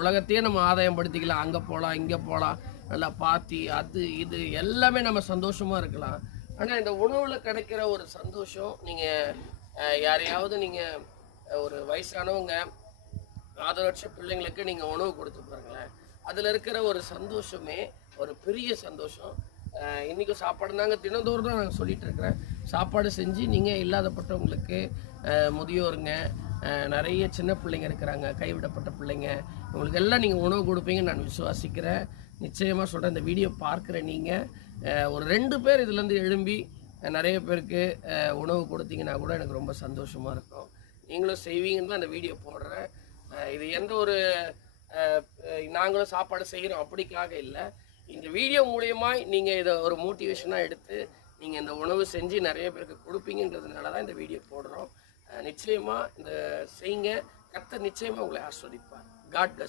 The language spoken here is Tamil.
உலகத்தையே நம்ம ஆதாயம் படுத்திக்கலாம். அங்கே போகலாம், இங்கே போகலாம், நல்லா பார்ட்டி அது இது எல்லாமே நம்ம சந்தோஷமாக இருக்கலாம். ஆனால் இந்த உணவில் கிடைக்கிற ஒரு சந்தோஷம் நீங்கள் யாரையாவது நீங்கள் ஒரு வயசானவங்க ஆதரவற்ற பிள்ளைங்களுக்கு நீங்கள் உணவு கொடுத்து பாருங்களேன். அதில் இருக்கிற ஒரு சந்தோஷமே ஒரு பெரிய சந்தோஷம். இன்றைக்கும் சாப்பாடு நாங்கள் தினந்தோறும் தான் நாங்கள் சொல்லிகிட்டு இருக்கிறேன். சாப்பாடு செஞ்சு நீங்கள் இல்லாதப்பட்டவங்களுக்கு, முதியோருங்க, நிறைய சின்ன பிள்ளைங்க இருக்கிறாங்க, கைவிடப்பட்ட பிள்ளைங்க, இவங்களுக்கு எல்லாம் நீங்கள் உணவு கொடுப்பீங்கன்னு நான் விசுவாசிக்கிறேன். நிச்சயமாக சொல்கிறேன், இந்த வீடியோ பார்க்குற நீங்கள் ஒரு 2 பேர் இதுலேருந்து எழும்பி நிறைய பேருக்கு உணவு கொடுத்தீங்கன்னா கூட எனக்கு ரொம்ப சந்தோஷமாக இருக்கும். நீங்களும் செய்வீங்கன்னு தான் அந்த வீடியோ போடுறேன். இது எந்த ஒரு நாங்களும் சாப்பாடு செய்கிறோம் அப்படிக்காக இல்லை. இந்த வீடியோ மூலியமாக நீங்கள் இதை ஒரு மோட்டிவேஷனாக எடுத்து நீங்கள் இந்த உணவு செஞ்சு நிறைய பேருக்கு கொடுப்பீங்கன்றதுனால தான் இந்த வீடியோ போடுறோம். நிச்சயமாக இந்த செய்யுங்க. கர்த்தர் நிச்சயமாக உங்களை ஆஸ்வதிப்பார். God plus.